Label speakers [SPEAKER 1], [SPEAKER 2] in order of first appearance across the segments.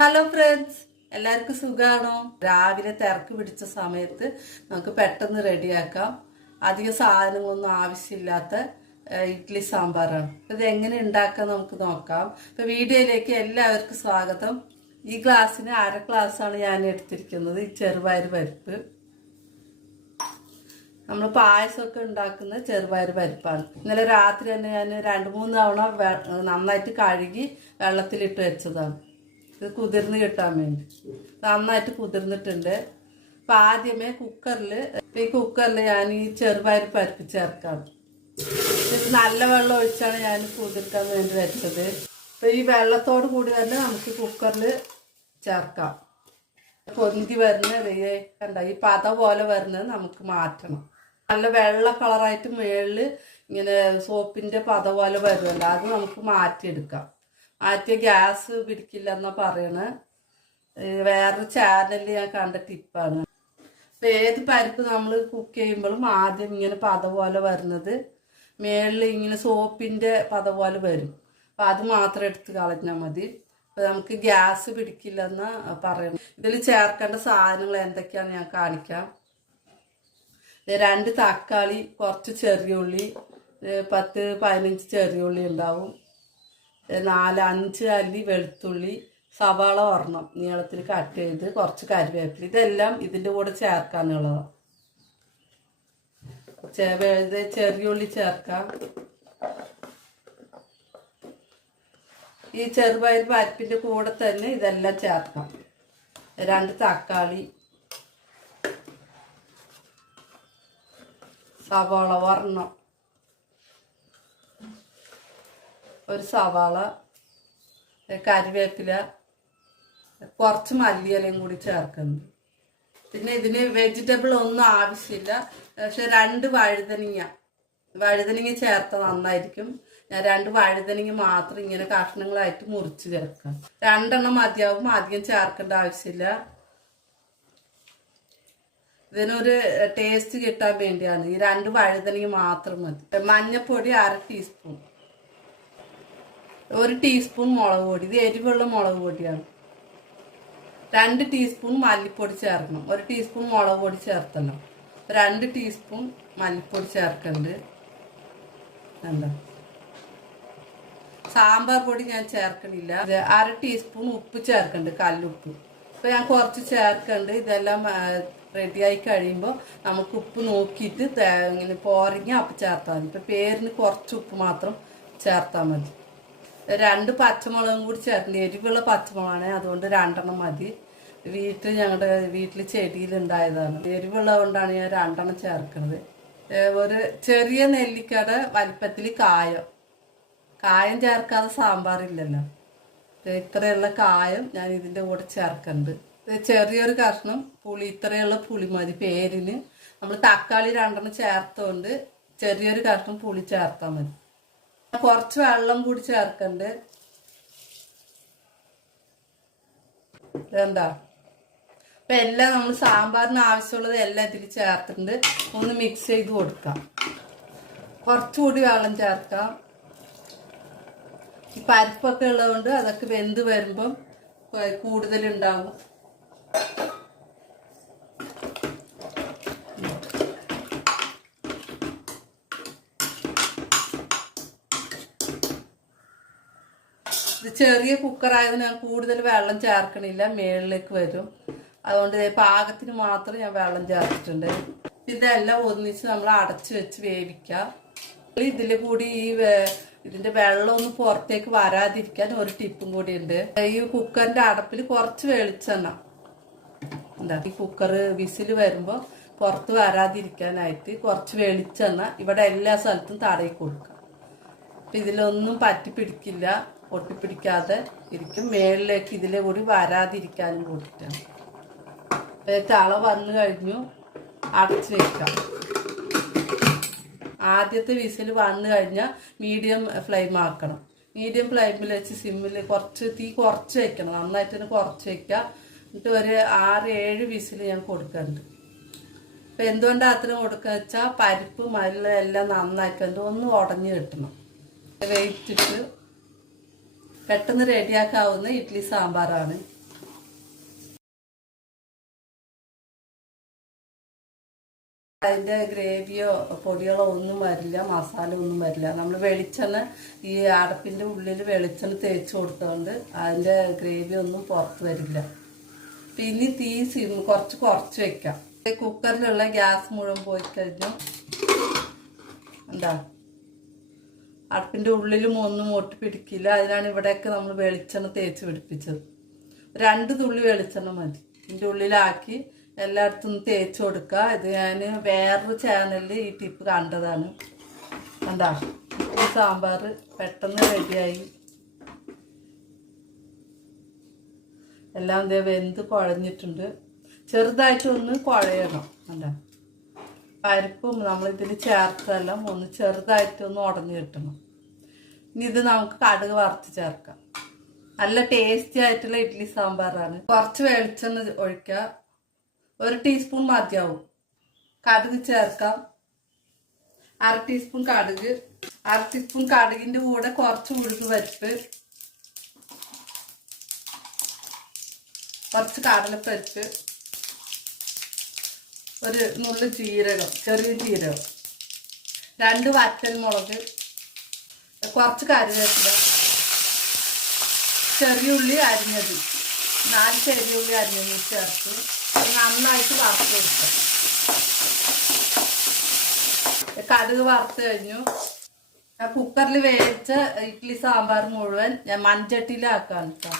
[SPEAKER 1] Hello friends എല്ലാവർക്കും സുഖമാണോ രാവിലെ തിരക്ക് പിടിച്ച സമയത്ത് നമുക്ക് പെട്ടെന്ന് റെഡിയാക്കാം. അധിക സാധനങ്ങളൊന്നും ആവശ്യമില്ലാത്ത ഇഡ്ഡലി സാമ്പാറാണ്. ഇത് എങ്ങനെ ഉണ്ടാക്കാം നമുക്ക് നോക്കാം. ഇപ്പൊ വീഡിയോയിലേക്ക് എല്ലാവർക്കും സ്വാഗതം. ഈ ഗ്ലാസ്സിന് അര ഗ്ലാസ്സാണ് ഞാൻ എടുത്തിരിക്കുന്നത്. ഈ ചെറുപയർ പരിപ്പ്. നമ്മൾ പായസമൊക്കെ ഉണ്ടാക്കുന്ന ചെറുപയർ പരിപ്പാണ്. ഇന്നലെ രാത്രി തന്നെ ഞാൻ രണ്ട് മൂന്ന് തവണ നന്നായിട്ട് കഴുകി വെള്ളത്തിലിട്ട് വെച്ചതാണ്. ഇത് കുതിർന്ന് കിട്ടാൻ വേണ്ടി. നന്നായിട്ട് കുതിർന്നിട്ടുണ്ട്. അപ്പൊ ആദ്യമേ കുക്കറിൽ ഈ കുക്കറിൽ ഞാൻ ഈ ചെറുപയർ പരിപ്പ് ചേർക്കാം ഇത് നല്ല വെള്ളം ഒഴിച്ചാണ് ഞാൻ കുതിർക്കാൻ വേണ്ടി വെച്ചത്. അപ്പം ഈ വെള്ളത്തോട് കൂടി തന്നെ നമുക്ക് കുക്കറിൽ ചേർക്കാം. പൊന്തി വരുന്നത് വേണ്ട ഈ പത പോലെ വരുന്നത് നമുക്ക് മാറ്റണം. നല്ല വെള്ള കളറായിട്ട് മേളിൽ ഇങ്ങനെ സോപ്പിന്റെ പത പോലെ വരുമല്ലോ അത് നമുക്ക് മാറ്റിയെടുക്കാം. മാറ്റിയ ഗ്യാസ് പിടിക്കില്ല എന്നാ പറയണ വേറൊരു ചാനലിൽ ഞാൻ കണ്ട ടിപ്പാണ് അപ്പൊ ഏത് പരിപ്പ് നമ്മൾ കുക്ക് ചെയ്യുമ്പോഴും ആദ്യം ഇങ്ങനെ പത പോലെ വരുന്നത്. മേളിൽ ഇങ്ങനെ സോപ്പിന്റെ പത പോലെ വരും. അപ്പൊ അത് മാത്രം എടുത്ത് കളഞ്ഞാൽ മതി. അപ്പൊ നമുക്ക് ഗ്യാസ് പിടിക്കില്ലെന്ന് പറയണം. ഇതിൽ ചേർക്കേണ്ട സാധനങ്ങൾ എന്തൊക്കെയാന്ന് ഞാൻ കാണിക്കാം. രണ്ട് തക്കാളി കുറച്ച് ചെറിയ ഉള്ളി പത്ത് പതിനഞ്ച് ചെറിയ ഉള്ളി ഉണ്ടാവും. നാല് അഞ്ച് അല്ലി വെളുത്തുള്ളി സവാള ഒരെണ്ണം നീളത്തിൽ കട്ട് ചെയ്ത് കുറച്ച് കറിവേപ്പില ഇതെല്ലാം ഇതിന്റെ കൂടെ ചേർക്കാനുള്ളതാണ് ചെറിയുള്ളി ചേർക്കാം. ഈ ചെറുപയർ പരിപ്പിന്റെ കൂടെ തന്നെ ഇതെല്ലാം ചേർക്കാം. രണ്ട് തക്കാളി സവാള ഒരെണ്ണം. ഒരു സവാള കറിവേപ്പില കുറച്ച് മല്ലിയിലയും കൂടി ചേർക്കുന്നു പിന്നെ ഇതിന് വെജിറ്റബിൾ ഒന്നും ആവശ്യമില്ല. പക്ഷെ രണ്ട് വഴുതനങ്ങ വഴുതനങ്ങ ചേർത്ത നന്നായിരിക്കും. ഞാൻ രണ്ട് വഴുതനങ്ങ മാത്രം ഇങ്ങനെ കഷ്ണങ്ങളായിട്ട് മുറിച്ച് ചേർക്കാം രണ്ടെണ്ണം മതിയാവും. അധികം ചേർക്കേണ്ട ആവശ്യമില്ല. ഇതിനൊരു ടേസ്റ്റ് കിട്ടാൻ വേണ്ടിയാണ്. ഈ രണ്ട് വഴുതനങ്ങ മാത്രം മതി. മഞ്ഞപ്പൊടി അര ടീസ്പൂൺ ഒരു ടീസ്പൂൺ മുളക് പൊടി. ഇത് എരിവുള്ള മുളക് പൊടിയാണ്. രണ്ട് ടീസ്പൂൺ മല്ലിപ്പൊടി ചേർക്കണം. ഒരു ടീസ്പൂൺ മുളക് പൊടി ചേർത്തണം. രണ്ട് ടീസ്പൂൺ മല്ലിപ്പൊടി ചേർക്കുന്നുണ്ട് എന്താ സാമ്പാർ പൊടി ഞാൻ ചേർക്കണില്ല. അര ടീസ്പൂൺ ഉപ്പ് ചേർക്കുന്നുണ്ട് കല്ലുപ്പ്. ഇപ്പൊ ഞാൻ കുറച്ച് ചേർക്കുന്നുണ്ട് ഇതെല്ലാം റെഡിയായി കഴിയുമ്പോൾ നമുക്ക് ഉപ്പ് നോക്കിയിട്ട് ഇങ്ങനെ പോരങ്ങി അപ്പം ചേർത്താൽ മതി. ഇപ്പൊ പേരിന് കുറച്ച് ഉപ്പ് മാത്രം ചേർത്താൽ മതി. രണ്ട് പച്ചമുളകും കൂടി ചേർക്കണം എരിവുള്ള പച്ചമുളകാണ്. അതുകൊണ്ട് രണ്ടെണ്ണം മതി. വീട്ടിൽ ഞങ്ങളുടെ വീട്ടിൽ ചെടിയിലുണ്ടായതാണ്. എരിവുള്ളത് കൊണ്ടാണ് ഞാൻ രണ്ടെണ്ണം ചേർക്കുന്നത് ഒരു ചെറിയ നെല്ലിക്കയുടെ വലിപ്പത്തിൽ കായം. കായം ചേർക്കാതെ സാമ്പാറില്ലല്ലോ. ഇത്രയുള്ള കായം ഞാൻ ഇതിന്റെ കൂടെ ചേർക്കുന്നുണ്ട് ചെറിയൊരു കഷ്ണം പുളി ഇത്രയുള്ള പുളി മതി പേരിന്. നമ്മൾ തക്കാളി രണ്ടെണ്ണം ചേർത്തുകൊണ്ട് ചെറിയൊരു കഷ്ണം പുളി ചേർത്താൽ മതി. കുറച്ച് വെള്ളം കൂടി ചേർക്കണ്ട്. ഇതെന്താ? അപ്പൊ എല്ലാം നമ്മൾ സാമ്പാറിന് ആവശ്യമുള്ളത് എല്ലാം ഇതിൽ ചേർത്തിട്ടുണ്ട്. ഒന്ന് മിക്സ് ചെയ്ത് കൊടുക്കാം. കുറച്ചുകൂടി വെള്ളം ചേർക്കാം. പരിപ്പൊക്കെ ഉള്ളതുകൊണ്ട് അതൊക്കെ വെന്ത് വരുമ്പം കൂടുതലുണ്ടാവും. ചെറിയ കുക്കറായതുകൊണ്ട് ഞാൻ കൂടുതൽ വെള്ളം ചേർക്കണില്ല മേളിലേക്ക് വരും. അതുകൊണ്ട് പാകത്തിന് മാത്രം ഞാൻ വെള്ളം ചേർത്തിട്ടുണ്ട്. ഇതെല്ലാം ഒന്നിച്ച് നമ്മൾ അടച്ചു വെച്ച് വേവിക്കാം. ഇതിൽ കൂടി ഈ ഇതിന്റെ വെള്ളം ഒന്ന് പുറത്തേക്ക് വരാതിരിക്കാൻ ഒരു ടിപ്പും കൂടി ഉണ്ട്. ഈ കുക്കറിന്റെ അടപ്പിൽ കുറച്ച് വെളിച്ചെണ്ണ. എന്താ ഈ കുക്കർ വിസിൽ വരുമ്പോൾ പുറത്ത് വരാതിരിക്കാനായിട്ട് കുറച്ച് വെളിച്ചെണ്ണ ഇവിടെ എല്ലാ സ്ഥലത്തും തടയി കൊടുക്കാം. അപ്പൊ ഇതിലൊന്നും പറ്റി പിടിക്കില്ല ഒട്ടിപ്പിടിക്കാതെ ഇരിക്കും. മേളിലേക്ക് ഇതിലെ കൂടി വരാതിരിക്കാനും കൂടിയിട്ടാണ് അപ്പൊ തള വന്നു കഴിഞ്ഞു. അടച്ചു വെക്കാം. ആദ്യത്തെ വിസിൽ വന്നു കഴിഞ്ഞാൽ മീഡിയം ഫ്ലെയിം ആക്കണം. മീഡിയം ഫ്ലെയിമിൽ വെച്ച് സിമ്മിൽ കുറച്ച് തീ കുറച്ച് വെക്കണം. നന്നായിട്ട് തന്നെ കുറച്ച് വെക്കുക എന്നിട്ട് ഒരു ആറ് ഏഴ് വിസിൽ ഞാൻ കൊടുക്കുന്നുണ്ട് അപ്പം എന്തുകൊണ്ടാണ് അത്ര കൊടുക്കുക വെച്ചാൽ പരിപ്പ് മല്ല എല്ലാം നന്നായിട്ട് ഒന്ന് ഉടഞ്ഞു കിട്ടണം. വെയിറ്റിട്ട് പെട്ടെന്ന് റെഡിയാക്കാവുന്ന ഇഡ്ഡലി സാമ്പാറാണ്. അതിന്റെ ഗ്രേവിയോ പൊടികളോ ഒന്നും വരില്ല മസാല ഒന്നും വരില്ല. നമ്മൾ വെളിച്ചെണ്ണ ഈ അടപ്പിന്റെ ഉള്ളിൽ വെളിച്ചെണ്ണ തേച്ച് കൊടുത്തോണ്ട് അതിന്റെ ഗ്രേവി ഒന്നും പുറത്ത് വരില്ല. പിന്നെ തീ സിം കുറച്ച് കുറച്ച് വെക്കാം. കുക്കറിലുള്ള ഗ്യാസ് മുഴുവൻ പോയി കഴിഞ്ഞു. എന്താ? അടുപ്പിന്റെ ഉള്ളിലും ഒന്നും ഒട്ടി പിടിക്കില്ല അതിനാണ് ഇവിടെയൊക്കെ നമ്മൾ വെളിച്ചെണ്ണ തേച്ച് പിടിപ്പിച്ചത്. രണ്ട് തുള്ളി വെളിച്ചെണ്ണ മതി. ഇതിന്റെ ഉള്ളിലാക്കി എല്ലായിടത്തും ഒന്ന് തേച്ച് കൊടുക്കുക. ഇത് ഞാൻ വേറൊരു ചാനലിൽ ഈ ടിപ്പ് കണ്ടതാണ്. എന്താ ഈ സാമ്പാർ പെട്ടെന്ന് റെഡിയായി. എല്ലാം ദേ വെന്ത് കുഴഞ്ഞിട്ടുണ്ട്. ചെറുതായിട്ടൊന്ന് കുഴയണം. എന്താ പരിപ്പും നമ്മൾ ഇതിൽ ചേർത്തെല്ലാം ഒന്ന് ചെറുതായിട്ടൊന്ന് ഉടഞ്ഞു കിട്ടണം. ഇനി ഇത് നമുക്ക് കടുക് വറുത്ത് ചേർക്കാം. നല്ല ടേസ്റ്റി ആയിട്ടുള്ള ഇഡ്ഡലി സാമ്പാറാണ്. കുറച്ച് വെളിച്ചെണ്ണ ഒഴിക്കുക. ഒരു ടീസ്പൂൺ മതിയാവും. കടുക് ചേർക്കാം. അര ടീസ്പൂൺ കടുക്. അര ടീസ്പൂൺ കടുകിന്റെ കൂടെ കുറച്ച് ഉഴുത് പരിപ്പ്. കുറച്ച് കടലപ്പരിപ്പ്. ഒരു നുള്ളു ജീരകം ചെറിയ ജീരകം. രണ്ട് വറ്റൽമുളക് കുറച്ച് കറിവേപ്പില ചെറിയ ഉള്ളി അരിഞ്ഞത്. നാല് ചെറിയ ഉള്ളി അരിഞ്ഞത് ചേർത്ത് നന്നായിട്ട് വറുത്ത് കൊടുക്കാം. കടുക് വറുത്ത് കഴിഞ്ഞു. കുക്കറിൽ വേവിച്ച ഇഡ്ഡലി സാമ്പാർ മുഴുവൻ ഞാൻ മൺചട്ടിയിലാക്കാണ് കേട്ടോ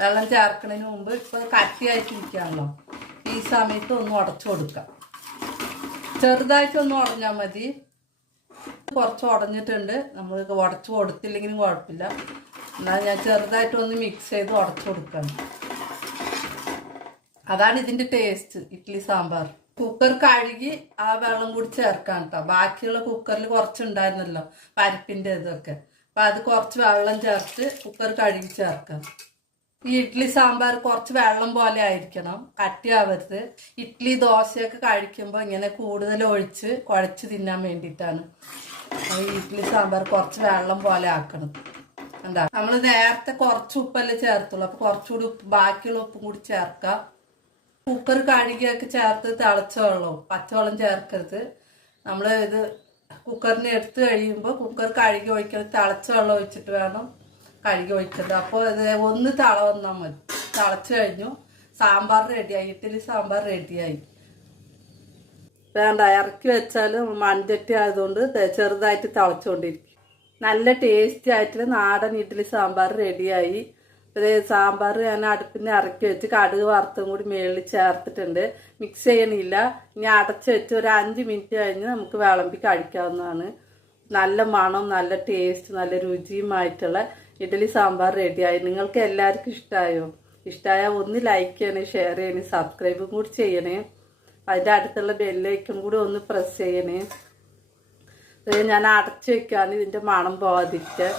[SPEAKER 1] വെള്ളം ചേർക്കണതിന് മുമ്പ് ഇപ്പൊ കട്ടിയായിട്ടിരിക്കുകയാണല്ലോ ഈ സമയത്ത് ഒന്ന് ഉടച്ചു കൊടുക്കാം. ചെറുതായിട്ട് ഒന്ന് ഉടഞ്ഞാൽ മതി. കുറച്ച് ഉടഞ്ഞിട്ടുണ്ട്. നമ്മൾ ഉടച്ചു കൊടുത്തില്ലെങ്കിലും കുഴപ്പമില്ല. എന്നാൽ ഞാൻ ചെറുതായിട്ട് ഒന്ന് മിക്സ് ചെയ്ത് ഉടച്ചു കൊടുക്കാം. അതാണ് ഇതിന്റെ ടേസ്റ്റ് ഇഡ്ഡലി സാമ്പാർ. കുക്കർ കഴുകി ആ വെള്ളം കൂടി ചേർക്കാം കേട്ടോ ബാക്കിയുള്ള കുക്കറിൽ കുറച്ചുണ്ടായിരുന്നല്ലോ പരിപ്പിന്റെ ഇതൊക്കെ. അപ്പം അത് കുറച്ച് വെള്ളം ചേർത്ത് കുക്കർ കഴുകി ചേർക്കാം. ഈ ഇഡ്ഡലി സാമ്പാർ കുറച്ച് വെള്ളം പോലെ ആയിരിക്കണം. കട്ടിയാവരുത് ഇഡ്ഡലി ദോശയൊക്കെ കഴിക്കുമ്പോൾ ഇങ്ങനെ കൂടുതൽ ഒഴിച്ച് കുഴച്ച് തിന്നാൻ വേണ്ടിയിട്ടാണ്. ഇഡ്ഡലി സാമ്പാർ കുറച്ച് വെള്ളം പോലെ ആക്കണം. എന്താ? നമ്മൾ നേരത്തെ കുറച്ച് ഉപ്പല്ലേ ചേർത്തുള്ളൂ. അപ്പോൾ കുറച്ചുകൂടി ഉപ്പ് ബാക്കിയുള്ള ഉപ്പും കൂടി ചേർക്കാം. കുക്കർ കഴുകിയൊക്കെ ചേർത്ത് തിളച്ച വെള്ളവും പച്ചവെള്ളം ചേർക്കരുത്. നമ്മൾ ഇത് കുക്കറിന് എടുത്ത് കഴിയുമ്പോൾ കുക്കർ കഴുകി ഒഴിക്കരുത്. തിളച്ച വെള്ളം ഒഴിച്ചിട്ട് വേണം. കഴുകി ഒഴിച്ചത്. അപ്പോൾ ഇത് ഒന്ന് തള വന്നാൽ മതി. തളച്ചു കഴിഞ്ഞു. സാമ്പാർ റെഡിയായി ഇഡ്ഡലി സാമ്പാർ റെഡിയായി വേണ്ട ഇറക്കി വെച്ചാൽ മൺചട്ടി ആയതുകൊണ്ട് ചെറുതായിട്ട് തിളച്ചുകൊണ്ടിരിക്കും നല്ല ടേസ്റ്റി ആയിട്ടുള്ള നാടൻ ഇഡ്ഡലി സാമ്പാർ റെഡിയായി സാമ്പാർ ഞാൻ അടുപ്പിന് ഇറക്കി വെച്ച് കടുക് വറുത്തും കൂടി മേളിൽ ചേർത്തിട്ടുണ്ട്. മിക്സ് ചെയ്യണില്ല. ഇനി അടച്ചു വെച്ച് ഒരു അഞ്ച് മിനിറ്റ് കഴിഞ്ഞ് നമുക്ക് വിളമ്പി കഴിക്കാവുന്നതാണ്. നല്ല മണം നല്ല ടേസ്റ്റ് നല്ല രുചിയുമായിട്ടുള്ള ഇഡ്ഡലി സാമ്പാർ റെഡിയായി നിങ്ങൾക്ക് എല്ലാവർക്കും ഇഷ്ടമായോ ഇഷ്ടമായ ഒന്ന് ലൈക്ക് ചെയ്യണേ ഷെയർ ചെയ്യണേ സബ്സ്ക്രൈബും കൂടി ചെയ്യണേ. അതിന്റെ അടുത്തുള്ള ബെല്ലൈക്കും കൂടി ഒന്ന് പ്രസ് ചെയ്യണേ. ഞാൻ അടച്ചു വെക്കാണ്. ഇതിന്റെ മണം പോവാതിരിക്കുക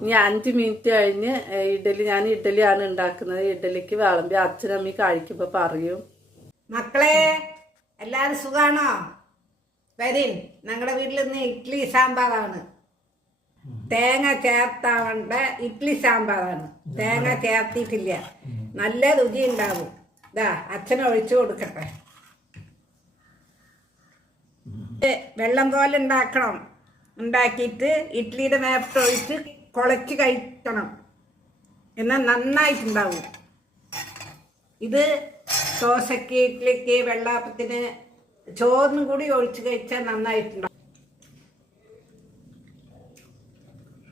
[SPEAKER 1] ഇനി അഞ്ച് മിനിറ്റ് കഴിഞ്ഞ് ഇഡലി ഞാൻ ഇഡലിയാണ് ഉണ്ടാക്കുന്നത്. ഇഡലിക്ക് വിളമ്പി അച്ഛനമ്മി കഴിക്കുമ്പോൾ പറയും.
[SPEAKER 2] മക്കളെ എല്ലാരും സുഖാണോ? വരിൻ ഞങ്ങളുടെ വീട്ടിൽ ഇന്ന് ഇഡ്ഡലി സാമ്പാറാണ്. തേങ്ങ ചേർത്താവേണ്ട ഇഡ്ഡലി സാമ്പാറാണ്. തേങ്ങ ചേർത്തിട്ടില്ല. നല്ല രുചി ഉണ്ടാവും. ഇതാ അച്ഛനെ ഒഴിച്ചു കൊടുക്കട്ടെ. വെള്ളം പോലെ ഉണ്ടാക്കണം. ഉണ്ടാക്കിയിട്ട് ഇഡ്ഡലിയുടെ നേരത്തെ ഒഴിച്ച് കുളച്ച് കഴിക്കണം. എന്നാൽ നന്നായിട്ടുണ്ടാവും. ഇത് ദോശയ്ക്ക് ഇഡ്ഡലിക്ക് വെള്ളാപ്പത്തിന് ചോറിനും കൂടി ഒഴിച്ച് കഴിച്ചാൽ നന്നായിട്ടുണ്ടാവും.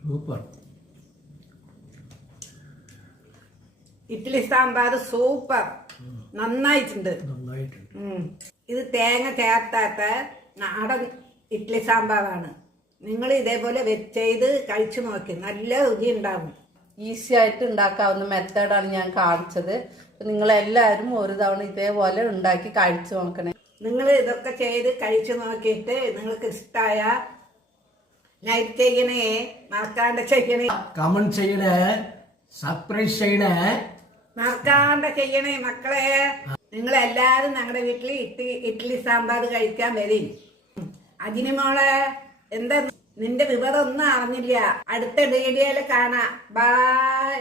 [SPEAKER 3] സൂപ്പർ.
[SPEAKER 2] ഇഡ്ഡലി സാമ്പാർ സൂപ്പർ. നന്നായിട്ടുണ്ട്.
[SPEAKER 3] നന്നായിട്ടുണ്ട്.
[SPEAKER 2] ഇത് തേങ്ങ ചേർത്താത്ത നാടൻ ഇഡ്ഡലി സാമ്പാറാണ്. നിങ്ങൾ ഇതേപോലെ വെച്ചെയ്ത് കഴിച്ചു നോക്കി. നല്ല രുചി ഉണ്ടാവും
[SPEAKER 1] ഈസി ആയിട്ട് ഉണ്ടാക്കാവുന്ന മെത്തേഡാണ് ഞാൻ കാണിച്ചത്. നിങ്ങൾ എല്ലാവരും ഒരു തവണ ഇതേപോലെ ഉണ്ടാക്കി കഴിച്ചു നോക്കണേ.
[SPEAKER 2] നിങ്ങൾ ഇതൊക്കെ ചെയ്ത് കഴിച്ചു നോക്കിയിട്ട് നിങ്ങൾക്ക് ഇഷ്ടമായ ലൈക്ക് ചെയ്യണേ മറക്കാണ്ട് ചെയ്യണേ.
[SPEAKER 3] കമന്റ് ചെയ്യണേ സബ്സ്ക്രൈബ് ചെയ്യണേ.
[SPEAKER 2] മറക്കാണ്ട് ചെയ്യണേ മക്കളെ. നിങ്ങൾ എല്ലാരും ഞങ്ങളുടെ വീട്ടിൽ ഇഡ്ഡലി ഇഡ്ഡലി സാമ്പാർ കഴിക്കാൻ വരും. അതിന് മോളെ എന്താ നിന്റെ വിവരം ഒന്നും അറിഞ്ഞില്ല. അടുത്ത വീഡിയോയിൽ കാണാം. ബായ്.